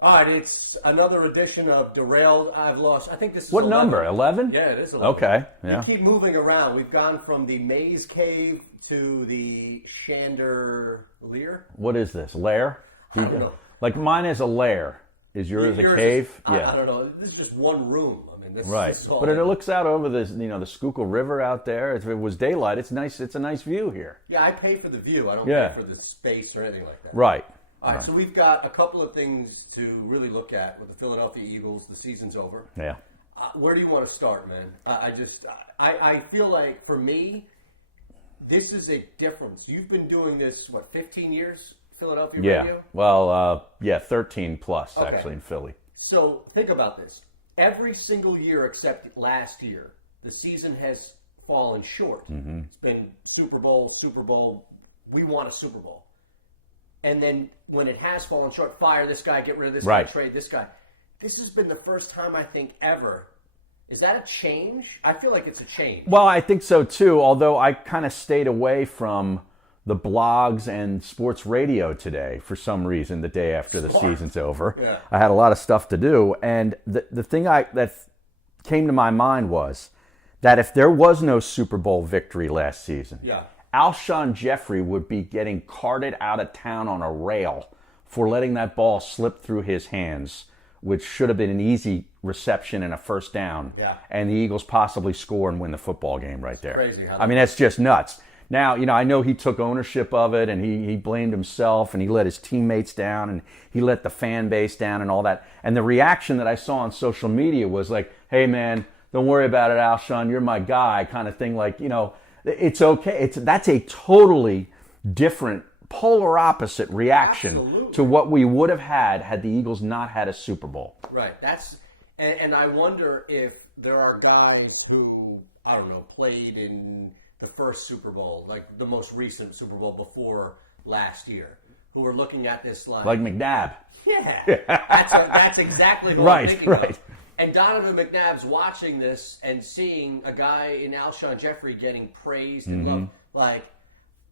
All right, it's another edition of Derailed. I've lost. I think this is What 11. number? 11? Yeah, it is 11. Okay, yeah. We keep moving around. We've gone from the Mayes Cave to the Chandelier. What is this? Lair? I don't know. Like mine is a lair. Is yours a cave? I don't know. This is just one room. I mean, this Right. is all. But it looks out over the the Schuylkill River out there. If it was daylight, it's nice. It's a nice view here. Yeah, I pay for the view. I don't Yeah. pay for the space or anything like that. Right. All right, so we've got a couple of things to really look at with the Philadelphia Eagles. The season's over. Yeah. Where do you want to start, man? I feel like for me, this is a difference. You've been doing this, 15 years, Philadelphia Yeah. radio? Well, 13 plus Okay. actually in Philly. So think about this. Every single year except last year, the season has fallen short. Mm-hmm. It's been Super Bowl. We want a Super Bowl. And then when it has fallen short, fire this guy, get rid of this guy, trade this guy. This has been the first time, I think, ever. Is that a change? I feel like it's a change. Well, I think so too, although I kind of stayed away from the blogs and sports radio today for some reason the day after the season's over. Yeah. I had a lot of stuff to do, and the thing that came to my mind was that if there was no Super Bowl victory last season, Alshon Jeffrey would be getting carted out of town on a rail for letting that ball slip through his hands, which should have been an easy reception and a first down. Yeah. And the Eagles possibly score and win the football game right there. Crazy. I mean, that's just nuts. Now, I know he took ownership of it and he blamed himself and he let his teammates down and he let the fan base down and all that. And the reaction that I saw on social media was like, hey, man, don't worry about it, Alshon. You're my guy, kind of thing. Like, it's okay. That's a totally different, polar opposite reaction to what we would have had the Eagles not had a Super Bowl. Right. And I wonder if there are guys who, I don't know, played in the first Super Bowl, like the most recent Super Bowl before last year, who are looking at this like McNabb. Yeah. That's exactly what I'm thinking of. And Donovan McNabb's watching this and seeing a guy in Alshon Jeffrey getting praised and loved. Like,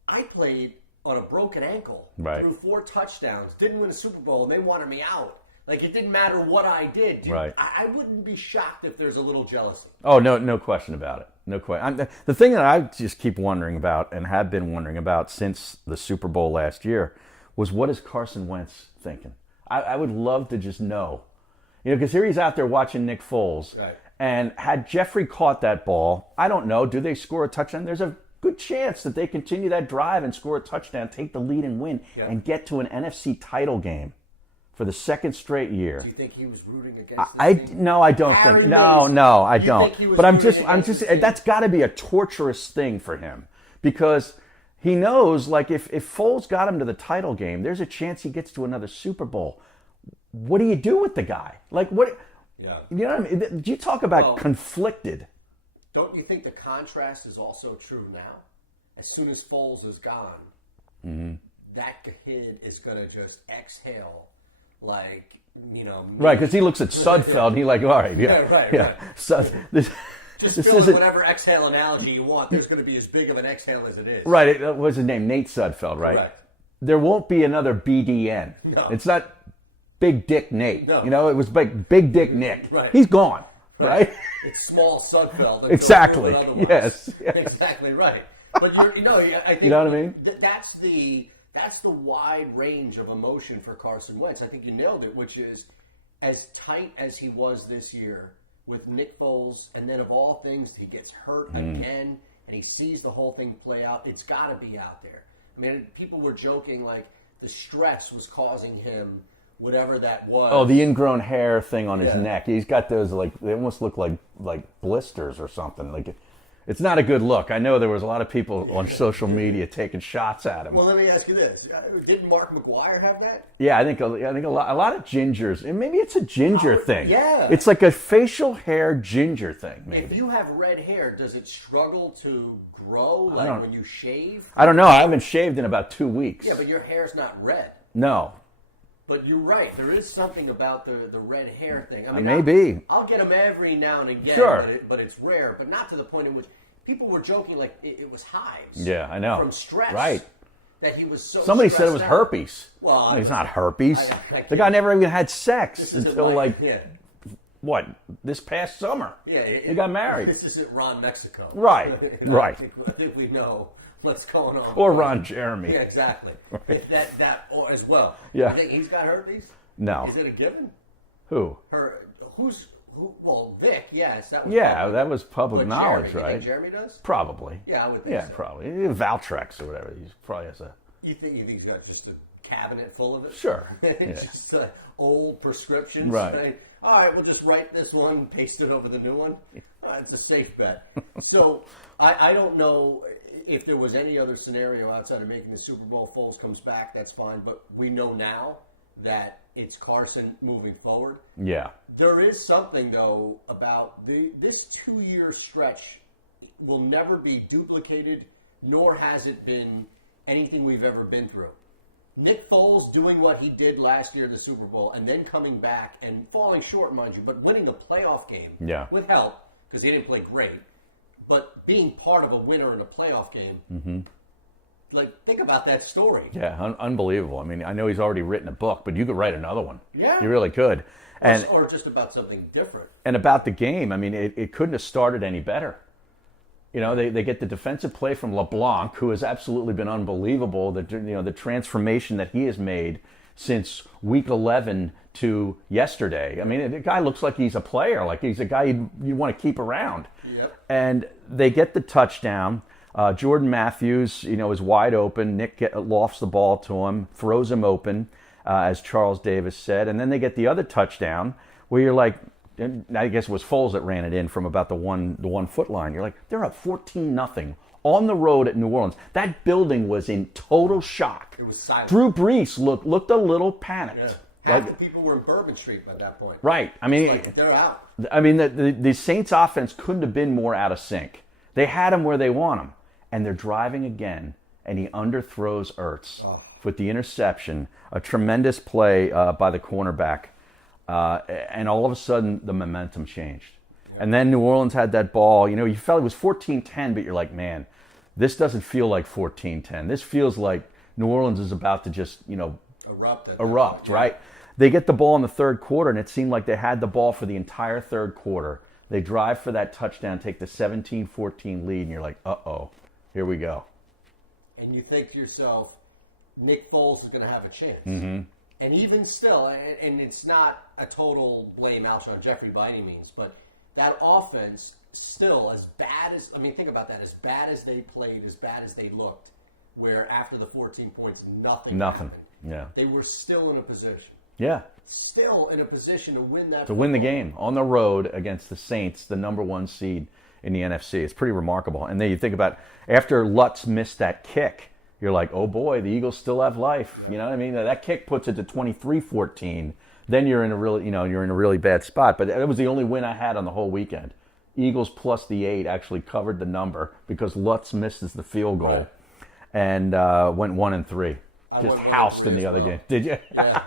I played on a broken ankle through 4 touchdowns, didn't win a Super Bowl, and they wanted me out. Like, it didn't matter what I did. Dude. Right. I wouldn't be shocked if there's a little jealousy. Oh, no question about it. No question. The thing that I just keep wondering about and have been wondering about since the Super Bowl last year was, what is Carson Wentz thinking? I would love to just know. Because here he's out there watching Nick Foles. Right. And had Jeffrey caught that ball, I don't know, do they score a touchdown? There's a good chance that they continue that drive and score a touchdown, take the lead and win, and get to an NFC title game for the second straight year. Do you think he was rooting against this team? No, I don't think. No, I don't. But I'm just that's got to be a torturous thing for him, because he knows, like, if Foles got him to the title game, there's a chance he gets to another Super Bowl. What do you do with the guy? Like, what? Yeah. You know what I mean? You talk about conflicted. Don't you think the contrast is also true now? As soon as Foles is gone, that kid is going to just exhale, like, Right, because he looks at Sudfeld and he's like, all right, right. So Just fill in whatever exhale analogy you want. There's going to be as big of an exhale as it is. Right. What's his name? Nate Sudfeld, right? Correct. There won't be another BDN. No. It's not Big Dick Nate. No. It was like Big Dick Nick. Right. He's gone. Right? It's small Sudfeld. Exactly. Yes. Exactly right. But I think you know what I mean? That's the wide range of emotion for Carson Wentz. I think you nailed it, which is as tight as he was this year with Nick Foles, and then of all things, he gets hurt again, and he sees the whole thing play out. It's got to be out there. I mean, people were joking like the stress was causing him whatever that was. Oh, the ingrown hair thing on his neck. He's got those, like, they almost look like blisters or something. Like, it's not a good look. I know there was a lot of people on social media taking shots at him. Well, let me ask you this: didn't Mark McGwire have that? Yeah, I think a lot of gingers, and maybe it's a ginger thing. Yeah, it's like a facial hair ginger thing. Maybe if you have red hair, does it struggle to grow like when you shave? I don't know. I haven't shaved in about 2 weeks. Yeah, but your hair's not red. No. But you're right. There is something about the red hair thing. I mean, maybe. I'll get them every now and again, but it's rare. But not to the point in which people were joking like it was hives. Yeah, I know. From stress. Right. that he was so Somebody said it was stressed out. herpes. Well, No, it's not herpes. I The guy never even had This sex isn't until yeah. what, this past summer. Yeah, He got married. This isn't Ron Mexico. Right, right. I think we know what's going on. Or Ron Jeremy. Yeah, exactly. If that or as well. Yeah. You think he's got herpes? No. Is it a given? Who? Who? Well, Vic. Yes, that was. Yeah, public. that was public But knowledge, Jeremy, right? You think Jeremy does? Probably. Yeah, I would think Yeah, so. probably. Valtrex or whatever. He probably has a. You think he's got just a cabinet full of it? Sure. It's Yeah. just old prescriptions. Right. All right, we'll just write this one, paste it over the new one. It's a safe bet. So I don't know if there was any other scenario outside of making the Super Bowl. Foles comes back, that's fine. But we know now that it's Carson moving forward. Yeah. There is something, though, about this 2-year stretch will never be duplicated, nor has it been anything we've ever been through. Nick Foles doing what he did last year in the Super Bowl and then coming back and falling short, mind you, but winning a playoff game with help, because he didn't play great, but being part of a winner in a playoff game. Mm-hmm. Like, think about that story. Yeah, unbelievable. I mean, I know he's already written a book, but you could write another one. Yeah. You really could. And or just about something different. And about the game, I mean, it couldn't have started any better. You know, they get the defensive play from LeBlanc, who has absolutely been unbelievable. The transformation that he has made since week 11 to yesterday. I mean, the guy looks like he's a player, like he's a guy you want to keep around. Yep. And they get the touchdown. Jordan Matthews, is wide open. Nick lofts the ball to him, throws him open, as Charles Davis said. And then they get the other touchdown where you're like, I guess it was Foles that ran it in from about the 1 foot line. You're like, they're up 14-0 on the road at New Orleans. That building was in total shock. It was silent. Drew Brees looked a little panicked. Yeah. Half the people were in Bourbon Street by that point. Right. I mean, they're out. I mean, the Saints offense couldn't have been more out of sync. They had him where they want him. And they're driving again, and he underthrows Ertz with the interception. A tremendous play by the cornerback. And all of a sudden, the momentum changed. Yeah. And then New Orleans had that ball. You felt it was 14-10, but you're like, man, this doesn't feel like 14-10. This feels like New Orleans is about to just, erupt, right? Yeah. They get the ball in the third quarter, and it seemed like they had the ball for the entire third quarter. They drive for that touchdown, take the 17-14 lead, and you're like, uh-oh, here we go. And you think to yourself, Nick Foles is going to have a chance. Mm-hmm. And even still, and it's not a total blame Alshon Jeffrey by any means, but that offense still, as bad as, think about that, as bad as they played, as bad as they looked, where after the 14 points, nothing happened. Yeah. They were still in a position. Yeah. Still in a position to win that. To win the game on the road against the Saints, the number 1 seed in the NFC. It's pretty remarkable. And then you think about, after Lutz missed that kick, you're like, oh boy, the Eagles still have life. Yeah. You know what I mean? That kick puts it to 23-14. Then you're in a really bad spot. But that was the only win I had on the whole weekend. Eagles plus the 8 actually covered the number because Lutz misses the field goal and went 1-3. Just housed in the other game. Did you? Yeah.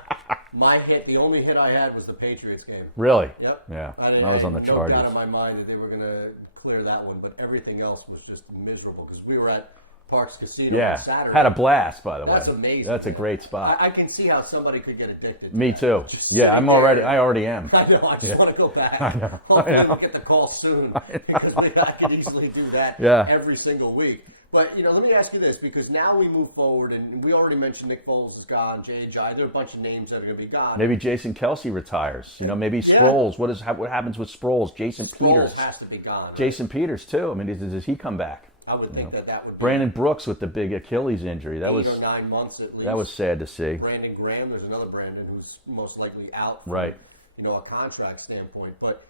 The only hit I had was the Patriots game. Really? Yep. Yeah. I was on the Chargers. No doubt in my mind that they were going to clear that one, but everything else was just miserable because we were at Parks Casino on Saturday. Had a blast, by the way. That's amazing. That's a great spot. I can see how somebody could get addicted to Me that. too. I already am. I know. I just want to go back. I know. Hopefully we'll get the call soon because I could easily do that every single week. But, let me ask you this, because now we move forward, and we already mentioned Nick Foles is gone, J.J. There are a bunch of names that are going to be gone. Maybe Jason Kelsey retires. Maybe Sproles. What happens with Sproles? Jason Peters. Sproles has to be gone. Jason Peters, too. Does he come back? I would think that would be. Brandon Brooks with the big Achilles injury. That 8 was or 9 months at least. That was sad to see. Brandon Graham, there's another Brandon who's most likely out from, right. A contract standpoint. But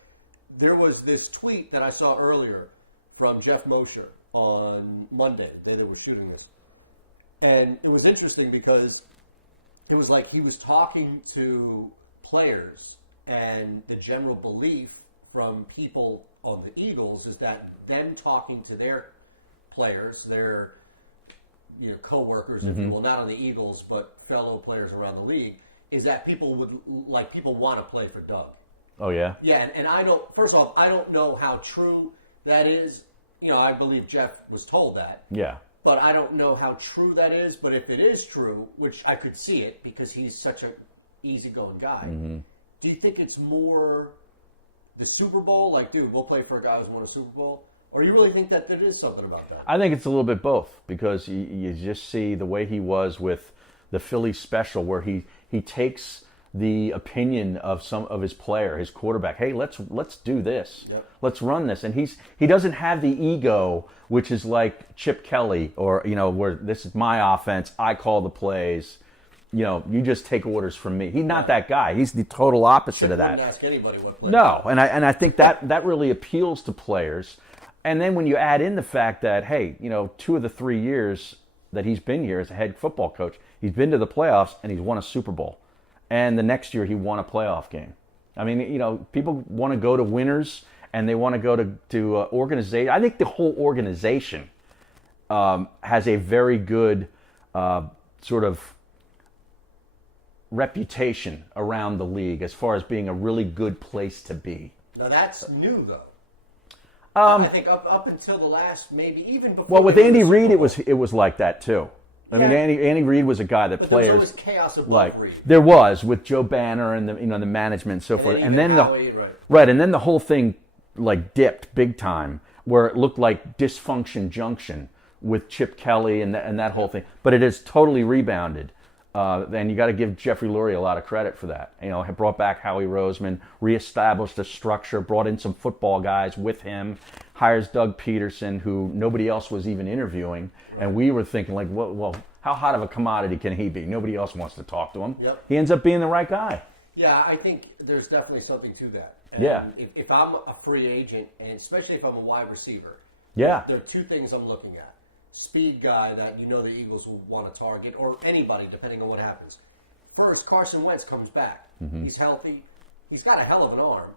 there was this tweet that I saw earlier from Jeff Mosher on Monday. They were shooting this. And it was interesting because it was like he was talking to players, and the general belief from people on the Eagles is that them talking to their players, their co-workers, if you will, not on the Eagles, but fellow players around the league, is that people want to play for Doug. Oh, yeah? Yeah, and I don't know how true that is. I believe Jeff was told that. Yeah. But I don't know how true that is. But if it is true, which I could see it because he's such an easygoing guy, do you think it's more the Super Bowl? Like, dude, we'll play for a guy who's won a Super Bowl? Or you really think that there is something about that? I think it's a little bit both, because you just see the way he was with the Philly special, where he takes the opinion of some of his player, his quarterback. Hey, let's do this. Yep. Let's run this. And he doesn't have the ego, which is like Chip Kelly, or where this is my offense, I call the plays. You just take orders from me. He's not that guy. He's the total opposite of that. Wouldn't ask anybody what play. No, and I think that really appeals to players. And then when you add in the fact that, hey, 2 of the 3 years that he's been here as a head football coach, he's been to the playoffs and he's won a Super Bowl. And the next year he won a playoff game. I mean, people want to go to winners and they want to go to organization. I think the whole organization has a very good sort of reputation around the league as far as being a really good place to be. Now that's new, though. I think up until the last, maybe even before. Well, with Andy Reid, it was like that too. I mean, Andy Reid was a guy that players there was chaos above Reid. There was with Joe Banner and the management and so forth, and then and then the whole thing dipped big time, where it looked like dysfunction junction with Chip Kelly and that whole thing. But it has totally rebounded. And you got to give Jeffrey Lurie a lot of credit for that. Brought back Howie Roseman, reestablished a structure, brought in some football guys with him, hires Doug Peterson, who nobody else was even interviewing. Right. And we were thinking, well, how hot of a commodity can he be? Nobody else wants to talk to him. Yep. He ends up being the right guy. Yeah, I think there's definitely something to that. And if I'm a free agent, and especially if I'm a wide receiver, there are 2 things I'm looking at. Speed guy that the Eagles will want to target, or anybody, depending on what happens. First, Carson Wentz comes back. Mm-hmm. He's healthy. He's got a hell of an arm.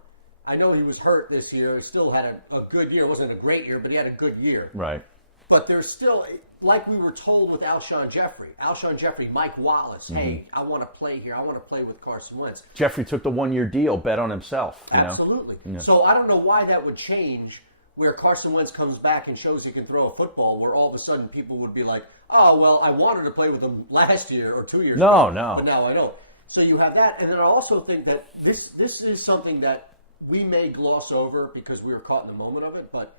I know he was hurt this year. He still had a good year. It wasn't a great year, but he had a good year. Right. But there's still, like we were told with Alshon Jeffrey, Mike Wallace, hey, I want to play here. I want to play with Carson Wentz. Jeffrey took the 1-year deal, bet on himself. Absolutely. Yeah. So I don't know why that would change, where Carson Wentz comes back and shows he can throw a football, where all of a sudden people would be like, oh, well, I wanted to play with him last year or 2 years ago. No. But now I don't. So you have that. And then I also think that this is something that we may gloss over because we were caught in the moment of it, but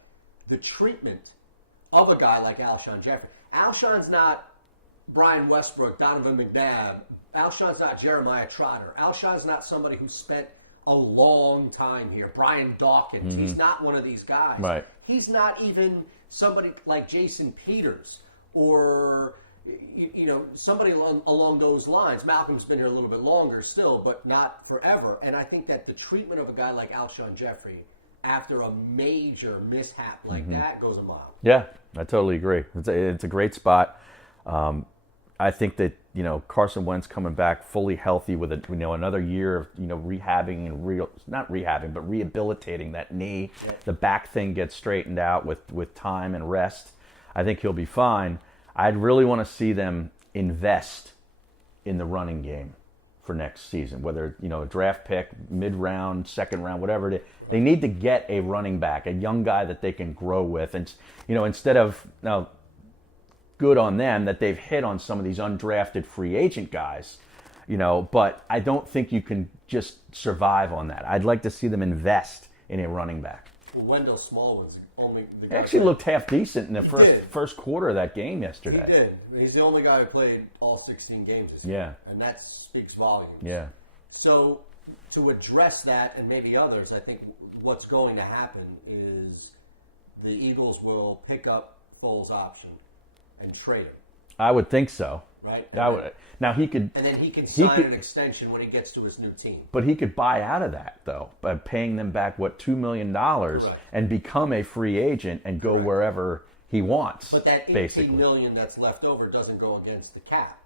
the treatment of a guy like Alshon Jeffrey. Alshon's not Brian Westbrook, Donovan McNabb. Alshon's not Jeremiah Trotter. Alshon's not somebody who spent a long time here. Brian Dawkins. Mm-hmm. He's not one of these guys. Right. He's not even somebody like Jason Peters or somebody along those lines. Malcolm's been here a little bit longer still, but not forever. And I think that the treatment of a guy like Alshon Jeffrey after a major mishap like that goes a mile. Yeah, I totally agree. It's a great spot. I think that Carson Wentz coming back fully healthy with another year of rehabbing and not rehabbing but rehabilitating that knee. Yeah. The back thing gets straightened out with time and rest. I think he'll be fine. I'd really want to see them invest in the running game for next season, whether a draft pick, mid-round, second round, whatever it is. They need to get a running back, a young guy that they can grow with, and instead of now. Good on them that they've hit on some of these undrafted free agent guys, but I don't think you can just survive on that. I'd like to see them invest in a running back. Well, Wendell Small was only the guy. He actually looked half decent in the first quarter of that game yesterday. He did. He's the only guy who played all 16 games this year. And that speaks volumes. Yeah. So to address that and maybe others, I think what's going to happen is the Eagles will pick up Foles' option and trade him. I would think so. Right? Now he could... And then he can sign an extension when he gets to his new team. But he could buy out of that, though, by paying them back, $2 million and become a free agent and go wherever he wants, but that $18 million that's left over doesn't go against the cap.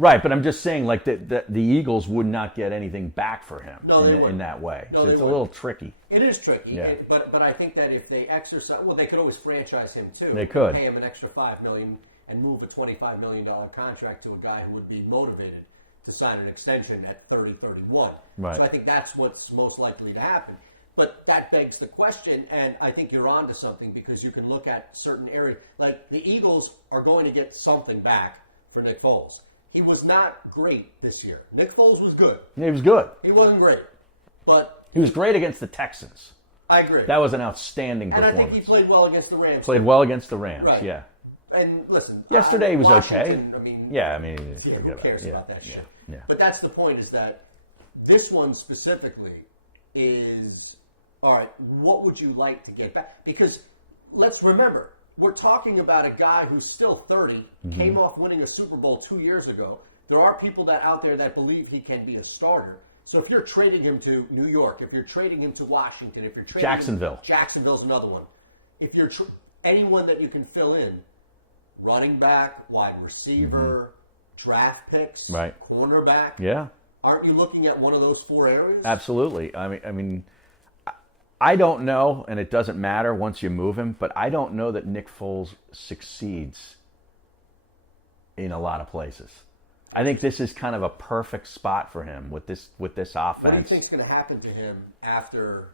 Right, but I'm just saying, the Eagles would not get anything back for him in that way. No, so it's a little tricky. It is tricky, but I think that if they exercise, they could always franchise him too. They could pay him an extra $5 million and move a $25 million contract to a guy who would be motivated to sign an extension at 30-31. Right. So I think that's what's most likely to happen. But that begs the question, and I think you're onto something because you can look at certain areas. Like the Eagles are going to get something back for Nick Foles. He was not great this year. Nick Foles was good. He was good. He wasn't great, but He was great against the Texans. I agree. That was an outstanding and performance. I think he played well against the Rams. Played well against the Rams, Right. yeah. And listen, Yesterday he was Washington, okay. I mean, Who cares about that shit? Yeah. But that's the point, is that this one specifically is, all right, what would you like to get back? Because let's remember, we're talking about a guy who's still 30, came off winning a Super Bowl 2 years ago. There are people out there that believe he can be a starter. So if you're trading him to New York, if you're trading him to Washington, if you're trading Jacksonville. Jacksonville's another one. If you're anyone that you can fill in, running back, wide receiver, draft picks, Right. cornerback. Yeah. Aren't you looking at one of those 4 areas? Absolutely. I mean, I don't know, and it doesn't matter once you move him, but I don't know that Nick Foles succeeds in a lot of places. I think this is kind of a perfect spot for him with this offense. What do you think is going to happen to him after?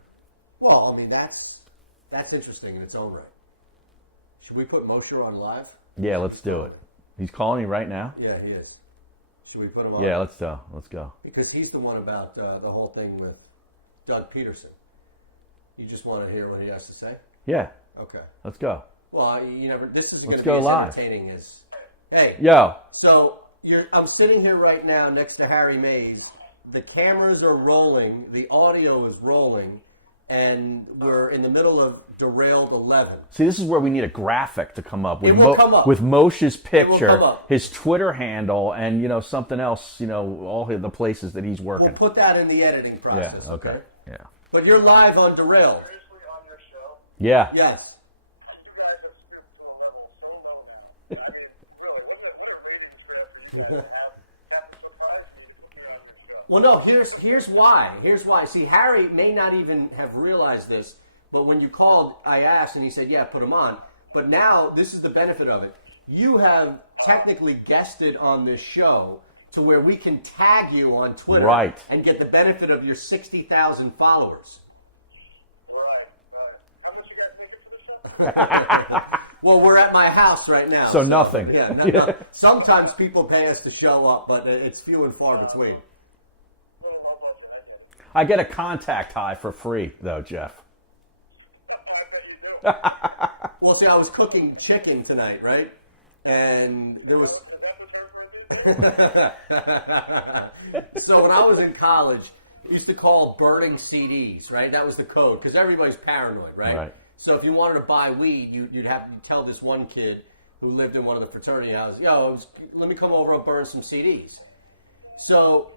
Well, I mean, that's interesting in its own right. Should we put Mosher on live? Yeah, let's do it. He's calling you right now? Yeah, he is. Should we put him on? Yeah, let's go. Let's go. Because he's the one about the whole thing with Doug Peterson. You just want to hear what he has to say? Yeah. Okay. Let's go. Well, you never. This is going Let's to be go as live. entertaining as. Hey. Yo. So I'm sitting here right now next to Harry Mayes. The cameras are rolling. The audio is rolling. And we're in the middle of Derailed 11. See, this is where we need a graphic to come up with It will come up. with Moshe's will picture, come up. his Twitter handle, and something else. All the places that he's working. We'll put that in the editing process. Yeah. Okay. Yeah. But you're live on Derailed. Seriously on your show? Yeah. Yes. You guys have spiritual level so low now. I mean, really, what a ratings for every show. Have surprised me with your show. Well, no. Here's why. Here's why. See, Harry may not even have realized this, but when you called, I asked, and he said, "Yeah, put him on." But now this is the benefit of it. You have technically guested on this show to where we can tag you on Twitter, Right. and get the benefit of your 60,000 followers. Right. How much you guys making for this show? Well, we're at my house right now. So nothing. Yeah. No. Sometimes people pay us to show up, but it's few and far between. Little low budget, I guess. I get a contact high for free, though, Jeff. I bet you do. Well, see, I was cooking chicken tonight, right? And there was. Is that the term for it? So when I was in college, we used to call burning CDs, right? That was the code because everybody's paranoid, right? Right. So if you wanted to buy weed, you'd have to tell this one kid who lived in one of the fraternity houses, let me come over and burn some CDs. So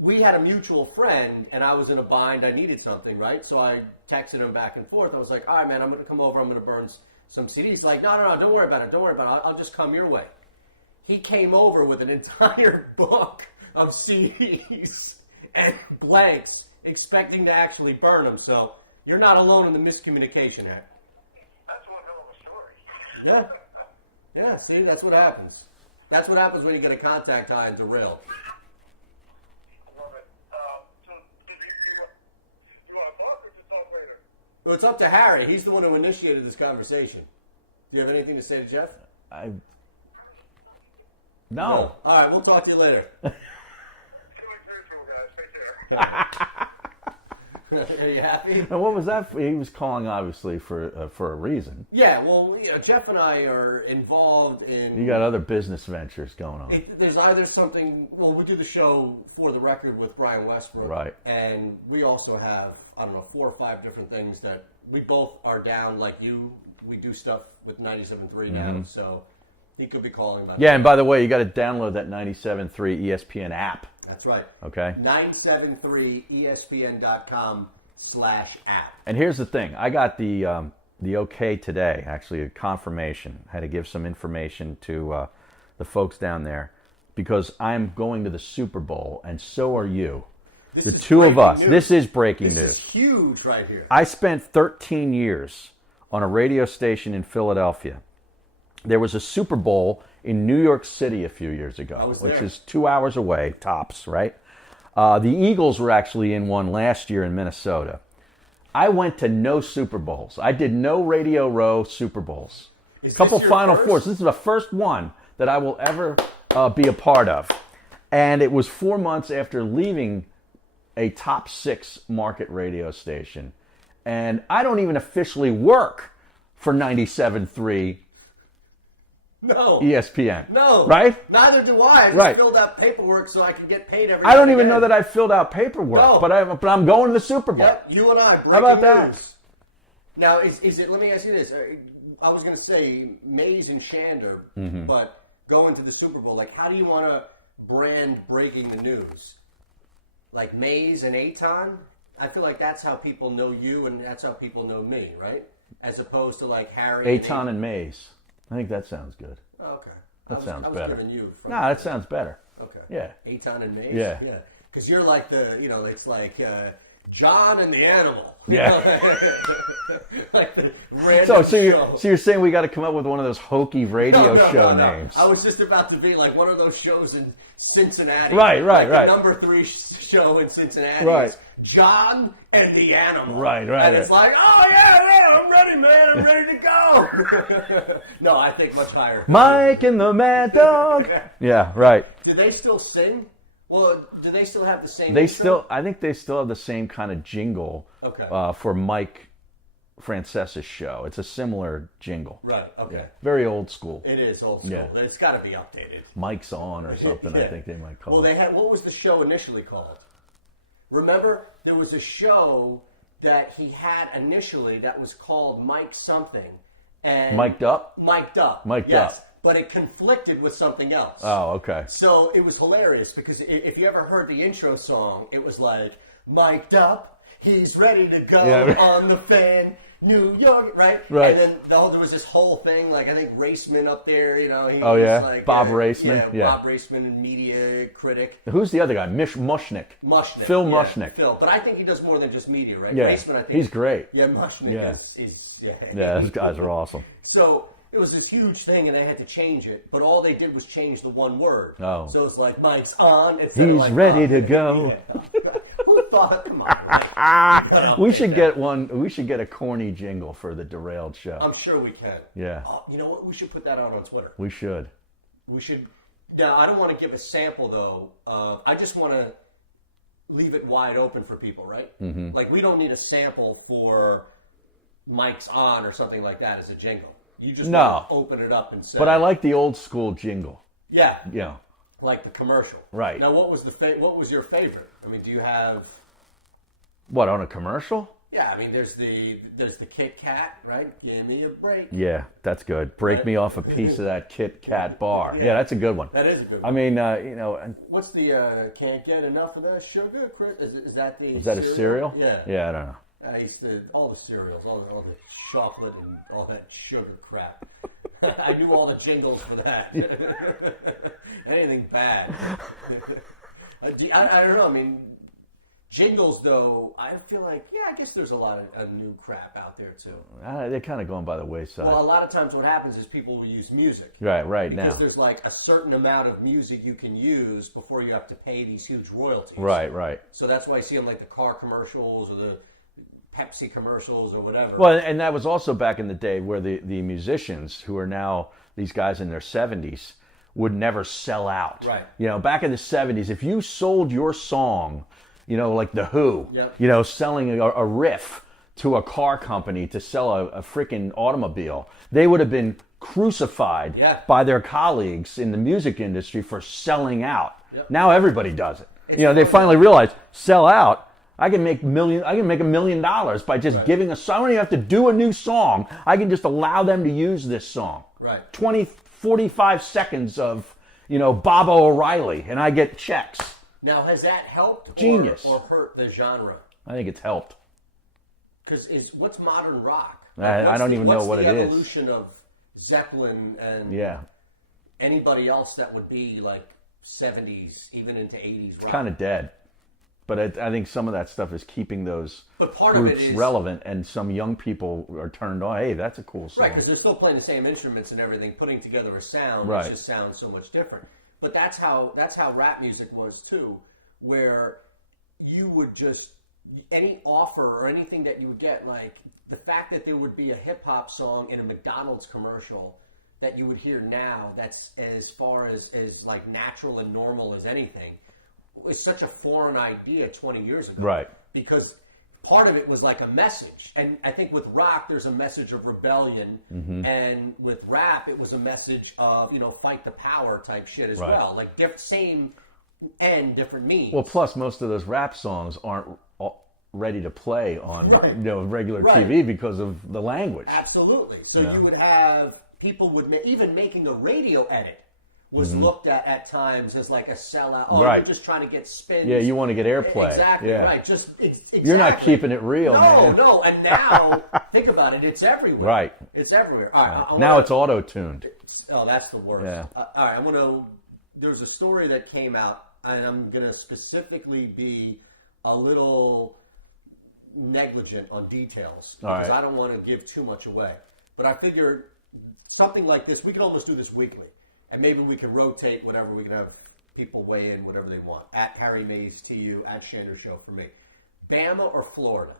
we had a mutual friend, and I was in a bind. I needed something, right? So I texted him back and forth. I was like, all right, man, I'm going to come over. I'm going to burn some CDs. He's like, no, don't worry about it. Don't worry about it. I'll just come your way. He came over with an entire book of CDs and blanks, expecting to actually burn them. So you're not alone in the miscommunication here. That's one hell of a story. Yeah. Yeah, see, that's what happens. That's what happens when you get a contact high and Derailed. I love it. So, do you want to talk or just talk later? Well, it's up to Harry. He's the one who initiated this conversation. Do you have anything to say to Jeff? No. All right, we'll talk to you later. See you later, guys. Take care. Are you happy? Now, what was that? He was calling, obviously, for a reason. Yeah, well, Jeff and I are involved in... You got other business ventures going on. There's either something... Well, we do the show For the Record with Brian Westbrook. Right. And we also have, 4 or 5 different things that we both are down, like you. We do stuff with 97.3 now, so he could be calling about Yeah, and by the way, you got to download that 97.3 ESPN app. That's right. Okay. 973ESPN.com/app. And here's the thing. I got the okay today, actually, a confirmation. I had to give some information to the folks down there because I'm going to the Super Bowl, and so are you. This The is two of breaking us. news. This is breaking This news. is huge right here. I spent 13 years on a radio station in Philadelphia. There was a Super Bowl in New York City a few years ago, which there. is 2 hours away, tops, right? The Eagles were actually in one last year in Minnesota. I went to no Super Bowls. I did no Radio Row Super Bowls. Is A couple this your Final first? Fours. This is the first one that I will ever be a part of. And it was 4 months after leaving a top 6 market radio station. And I don't even officially work for 97.3 No. ESPN. No. Right? Neither do I. I Right. filled out paperwork so I can get paid every I don't now even and know then. that I filled out paperwork, No. but I'm going to the Super Bowl. Yep, you and I. Breaking How about that? news. Now, is it? Let me ask you this. I was going to say Mayes and Shander, Mm-hmm. but going to the Super Bowl, like, how do you want to brand breaking the news? Like Mayes and Eytan? I feel like that's how people know you, and that's how people know me, right? As opposed to like Harry. Eytan and Mays. I think that sounds good. Oh, okay. That sounds I was better. giving you. No, that sounds better. Okay. Yeah. Eytan and Mayes? Yeah. Yeah. Because you're like it's like John and the Animal. Yeah. Like the random show. So you're saying we got to come up with one of those hokey radio show names? I was just about to be like one of those shows in Cincinnati. Right. The number 3 show in Cincinnati Right. is John and the Animal. Right. And it's like, oh yeah, I'm ready, man. I'm ready to go. No, I think much higher. Mike and the Mad Dog. Yeah, right. Do they still sing? Well, do they still have the same? I think they still have the same kind of jingle. Okay. For Mike Francesa's show, it's a similar jingle. Right. Okay. Yeah. Very old school. It is old school. Yeah. It's got to be updated. Mike's on or something. Yeah. I think they might call Well, it. they had. What was the show initially called? Remember, there was a show that he had initially that was called Mike something, and Mic'd Up? Mic'd Up. Mic'd yes, Up. but it conflicted with something else. Oh, okay. So it was hilarious because if you ever heard the intro song, it was like mic'd up, he's ready to go Yeah. on the fan, New York, right? Right. And then there was this whole thing, like I think Raceman up there, He Oh, yeah? was like, Bob Raceman? yeah, Yeah. Bob Raceman, media critic. Who's the other guy? Mushnick. Mushnick. Phil yeah, Mushnick. Phil, but I think he does more than just media, right? Yeah, Raceman, I think he's great. Yeah, Mushnick Yeah. is Yeah, those guys are awesome. So it was this huge thing, and they had to change it. But all they did was change the one word. Oh. So it's like Mike's on. Instead of He's like, ready off. to go. Yeah. Who thought? Come on. Mike. We should get one. We should get a corny jingle for the Derailed show. I'm sure we can. Yeah. Oh, you know what? We should put that out on Twitter. We should. We should. Now, I don't want to give a sample though. I just want to leave it wide open for people, right? Mm-hmm. Like we don't need a sample for Mike's on or something like that as a jingle. You just want to open it up and say. But I like the old school jingle. Yeah. Yeah. Like the commercial. Right. Now, what was what was your favorite? I mean, do you have? What, on a commercial? Yeah, I mean, there's the Kit Kat, right? Give me a break. Yeah, that's good. Break me off a piece of that Kit Kat bar. Yeah, that's a good one. That is a good I one. mean, and What's the can't get enough of that sugar, Chris? Is that the? is that a cereal? Yeah. Yeah, I don't know. I used to all the cereals, all the chocolate and all that sugar crap. I knew all the jingles for that. Anything bad. I don't know. I mean, jingles though. I feel like I guess there's a lot of new crap out there too. They're kind of going by the wayside. Well, a lot of times what happens is people will use music. right Because now. there's like a certain amount of music you can use before you have to pay these huge royalties. Right. So that's why I see them like the car commercials or the Pepsi commercials or whatever. Well, and that was also back in the day where the musicians who are now these guys in their 70s would never sell out. Right. You know, back in the 70s, if you sold your song, you know, like The Who, Yep. you know, selling a riff to a car company to sell a freaking automobile, they would have been crucified by their colleagues in the music industry for selling out. Yep. Now everybody does it. You know, they finally realized, sell out. I can make $1 million by just giving a song. I don't even have to do a new song. I can just allow them to use this song. Right. 45 seconds of, you know, Bobo O'Reilly, and I get checks. Now, has that helped Genius. or hurt the genre? I think it's helped. Because what's modern rock? I don't even know what it is. What's the evolution of Zeppelin and anybody else that would be like 70s, even into 80s rock? Kind of dead. But I think some of that stuff is keeping those But part groups of it is relevant, and some young people are turned on. Hey, that's a cool song. right, because they're still playing the same instruments and everything, putting together a sound Right. which just sounds so much different. But that's how rap music was too, where you would just any offer or anything that you would get, like the fact that there would be a hip hop song in a McDonald's commercial that you would hear now, that's as far as like natural and normal as anything, was such a foreign idea 20 years ago. Right. Because part of it was like a message. And I think with rock, there's a message of rebellion. And with rap, it was a message of, fight the power type shit as well. Like same end, different means. Well, plus most of those rap songs aren't ready to play on regular TV because of the language. Absolutely. So you would have people even making a radio edit was looked at times as like a sellout. Oh, you're just trying to get spins. Yeah, you want to get airplay. Exactly, yeah. right. Exactly. You're not keeping it real, man. No, and now, think about it, it's everywhere. Right. It's everywhere. All right. Now it's auto-tuned. Oh, that's the worst. Yeah. All right, there's a story that came out, and I'm going to specifically be a little negligent on details because I don't want to give too much away. But I figure something like this, we can almost do this weekly. And maybe we can rotate whatever. We can have people weigh in whatever they want. At Harry Mayes TU, at Shander Show for me. Bama or Florida?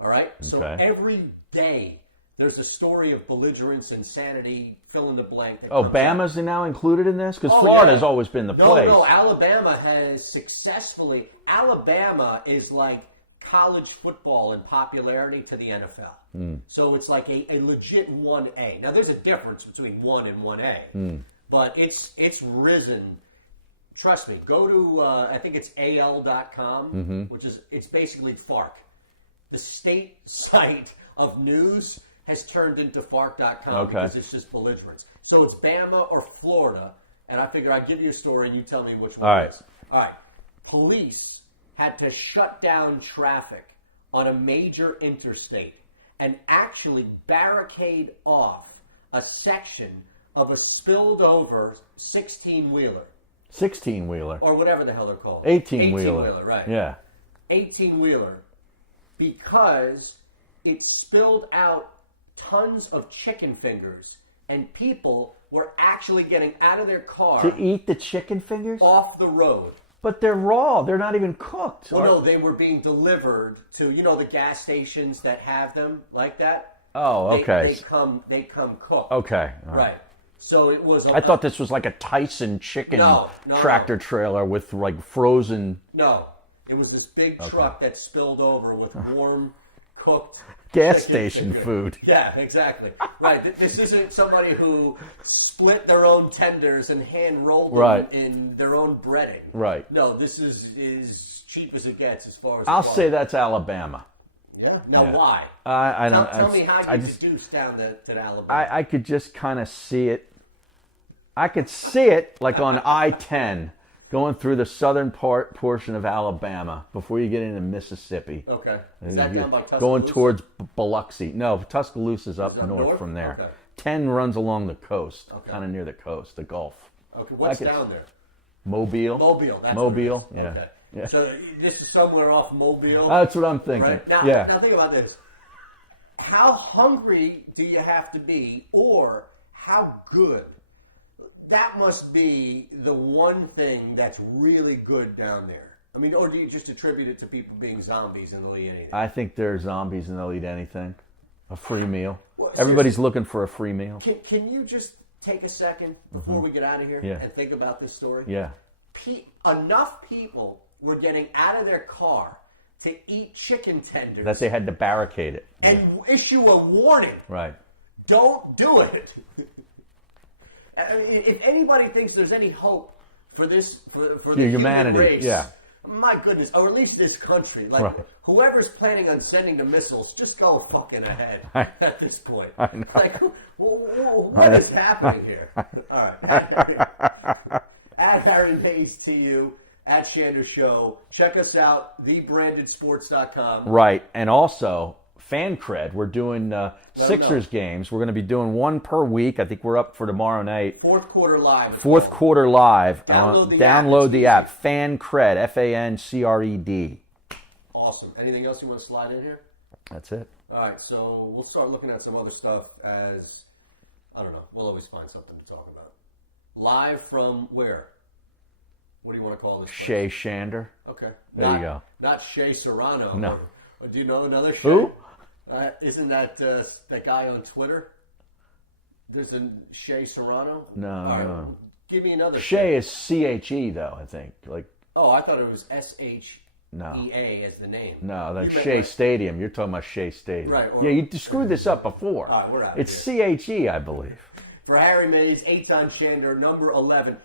All right? So every day there's a story of belligerence, insanity, fill in the blank. Bama's now included in this? Because Florida's always been the place. No, Alabama has successfully... Alabama is like college football in popularity to the NFL. So it's like a legit 1A. Now, there's a difference between 1 and 1A. But it's risen. Trust me. Go to, I think it's AL.com, which is, it's basically FARC. The state site of news has turned into FARC.com because it's just belligerence. So it's Bama or Florida, and I figure I'd give you a story and you tell me which one it is. All right. Police had to shut down traffic on a major interstate and actually barricade off a section of a spilled over 16-wheeler. 16-wheeler. Or whatever the hell they're called. 18-wheeler. 18-wheeler, right. Yeah. 18-wheeler. Because it spilled out tons of chicken fingers and people were actually getting out of their car. To eat the chicken fingers? Off the road. But they're raw. They're not even cooked. Well, no, they were being delivered to, the gas stations that have them like that. Oh, okay. They come cooked. Okay. Right. So it was... I thought this was like a Tyson chicken tractor trailer with like frozen... No. It was this big truck that spilled over with warm, cooked... gas station food. Yeah, exactly. Right. This isn't somebody who split their own tenders and hand rolled them in their own breading. Right. No, this is as cheap as it gets as far as... I'll say that's Alabama. Yeah? Now, why? I don't... Tell me how you deduce down to Alabama. I could just kind of see it. I could see it like on I-10 going through the southern portion of Alabama before you get into Mississippi. Okay. Is that down by Tuscaloosa? Going towards Biloxi. No, Tuscaloosa's up north from there. Okay. 10 runs along the coast, kind of near the coast, the Gulf. Okay. What's down there? Mobile. That's Mobile, yeah. Okay. Yeah. So this is somewhere off Mobile. That's what I'm thinking. Right? Now think about this. How hungry do you have to be, or how good? That must be the one thing that's really good down there. I mean, or do you just attribute it to people being zombies and they'll eat anything? I think they're zombies and they'll eat anything. A free meal. Well, everybody's looking for a free meal. Can you just take a second before we get out of here and think about this story? Yeah. Enough people were getting out of their car to eat chicken tenders. That they had to barricade it. And issue a warning. Right. Don't do it. I mean, if anybody thinks there's any hope for this, for the humanity, human race, my goodness, or at least this country, like whoever's planning on sending the missiles, just go fucking ahead at this point. I know. Like, what is happening here? All right. At Harry Mayes TU, at Shander Show. Check us out, thebrandedsports.com. Right, and also Fan Cred. We're doing Sixers games. We're going to be doing one per week. I think we're up for tomorrow night. Fourth quarter live. Download the app. Fan Cred. FANCRED. Awesome. Anything else you want to slide in here? That's it. All right, so we'll start looking at some other stuff as, I don't know, we'll always find something to talk about. Live from where? What do you want to call this? Shea Shander. Okay. There you go. Not Shea Serrano. No. Do you know another Shea? Who? Isn't that that guy on Twitter? There's a Shea Serrano? No, All right, no. Give me another Shea is C-H-E, though, I think. Like, Oh, I thought it was S-H-E-A no. as the name. No, that's You meant Shea like- Stadium. You're talking about Shea Stadium. Right, or- Yeah, you screwed this up before. All right, we're out of It's here. C-H-E, I believe. For Harry Mayes, Eytan Shander, number 11.